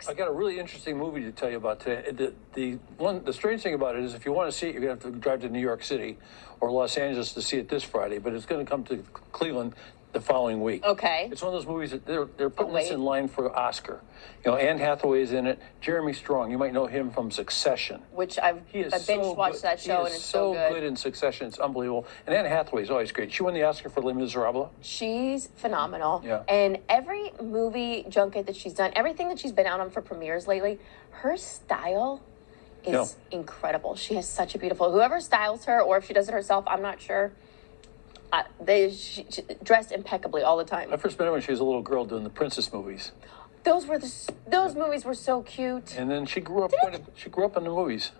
works. I got a really interesting movie to tell you about today. The strange thing about it is if you want to see it, you're going to have to drive to New York City or Los Angeles to see it this Friday, but it's going to come to Cleveland the following week. Okay. It's one of those movies that they're putting this in line for Oscar. You know, Anne Hathaway's in it. Jeremy Strong, you might know him from Succession. Which I've binge watched that show, and it's so good. So good in Succession, it's unbelievable. And Anne Hathaway's always great. She won the Oscar for Les Miserables. She's phenomenal. Yeah. And every movie junket that she's done, everything that she's been out on for premieres lately, her style is incredible. She has such a beautiful, whoever styles her, or if she does it herself, I'm not sure. She dressed impeccably all the time. I first met her when she was a little girl doing the princess movies. Those movies were so cute. And then she grew up. She grew up in the movies.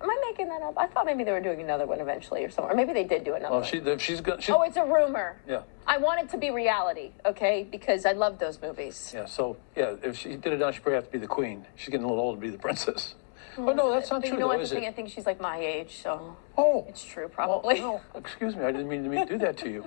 Am I making that up? I thought maybe they were doing another one eventually or somewhere. Or maybe they did do another one. Oh, it's a rumor. Yeah. I want it to be reality, okay? Because I love those movies. Yeah. So yeah, if she did it now, she'd probably have to be the queen. She's getting a little old to be the princess. Oh no, that's not true. You know what? Is I think she's like my age, so. Oh. It's true, probably. Well, no, excuse me, I didn't mean to do that to you.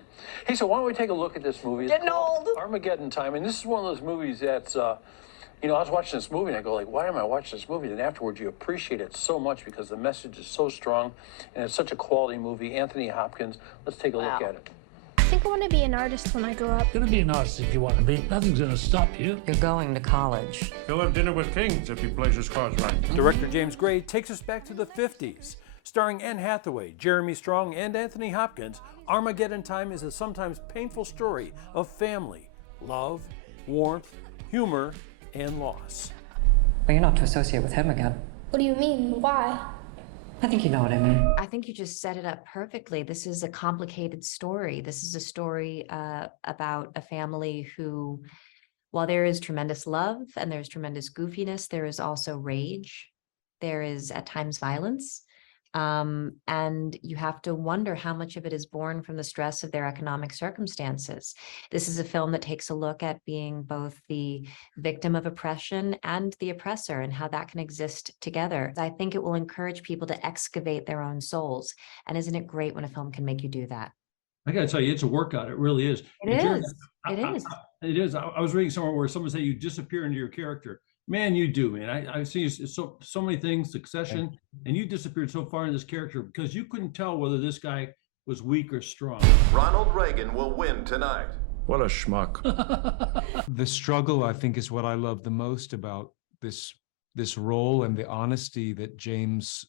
Hey, so why don't we take a look at this movie? Getting old. Armageddon Time, and this is one of those movies that's, you know, I was watching this movie and I go like, why am I watching this movie? And afterwards, you appreciate it so much because the message is so strong, and it's such a quality movie. Anthony Hopkins. Let's take a look at it. I think I want to be an artist when I grow up. You're gonna be an artist if you want to be. Nothing's gonna stop you. You're going to college. He'll have dinner with kings if he plays his cards right. Director James Gray takes us back to the 50s. Starring Anne Hathaway, Jeremy Strong, and Anthony Hopkins, Armageddon Time is a sometimes painful story of family, love, warmth, humor, and loss. But you're not to associate with him again. What do you mean? Why? I think you know what I mean. I think you just set it up perfectly. This is a complicated story. This is a story about a family who, while there is tremendous love and there's tremendous goofiness, there is also rage. There is at times violence. And you have to wonder how much of it is born from the stress of their economic circumstances. This is a film that takes a look at being both the victim of oppression and the oppressor and how that can exist together. I think it will encourage people to excavate their own souls. And isn't it great when a film can make you do that? I got to tell you, it's a workout. It really is. It is. It is. I was reading somewhere where someone said you disappear into your character. Man, you do, man. I've seen you so many things, Succession, and you disappeared so far in this character because you couldn't tell whether this guy was weak or strong. Ronald Reagan will win tonight. What a schmuck. The struggle, I think, is what I love the most about this role and the honesty that James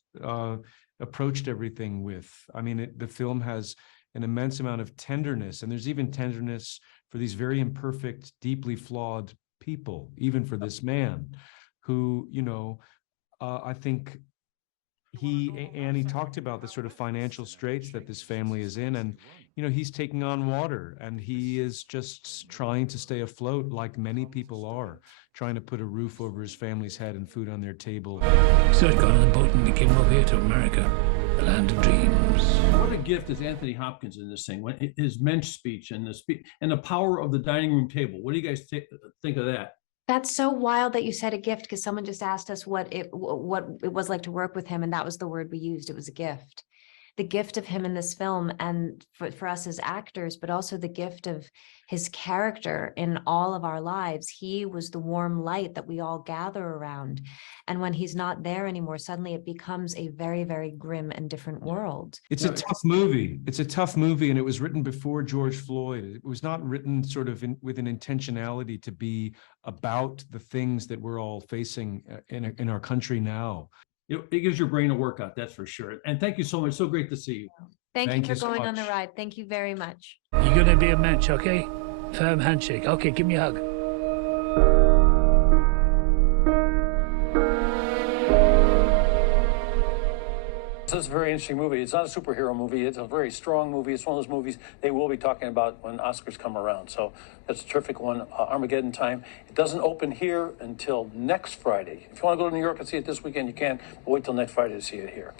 approached everything with. I mean, the film has an immense amount of tenderness, and there's even tenderness for these very imperfect, deeply flawed people, even for this man who, you know, I think Annie talked about the sort of financial straits that this family is in, and, you know, he's taking on water and he is just trying to stay afloat like many people are, trying to put a roof over his family's head and food on their table. So I got on the boat and we came over here to America, the land of dreams. What a gift is Anthony Hopkins in this thing, his mensch speech and the power of the dining room table. What do you guys think of that? That's so wild that you said a gift, because someone just asked us what it was like to work with him, and that was the word we used. It was a gift. The gift of him in this film, and for us as actors, but also the gift of his character in all of our lives. He was the warm light that we all gather around. And when he's not there anymore, suddenly it becomes a very, very grim and different world. It's a tough movie. It's a tough movie, and it was written before George Floyd. It was not written sort of with an intentionality to be about the things that we're all facing in our country now. It gives your brain a workout, that's for sure. And thank you so much. So great to see you. Thank you for going on the ride. Thank you very much. You're gonna be a mensch, okay? Firm handshake. Okay, give me a hug. This is a very interesting movie. It's not a superhero movie. It's a very strong movie. It's one of those movies they will be talking about when Oscars come around. So that's a terrific one, Armageddon Time. It doesn't open here until next Friday. If you want to go to New York and see it this weekend, you can. But wait till next Friday to see it here.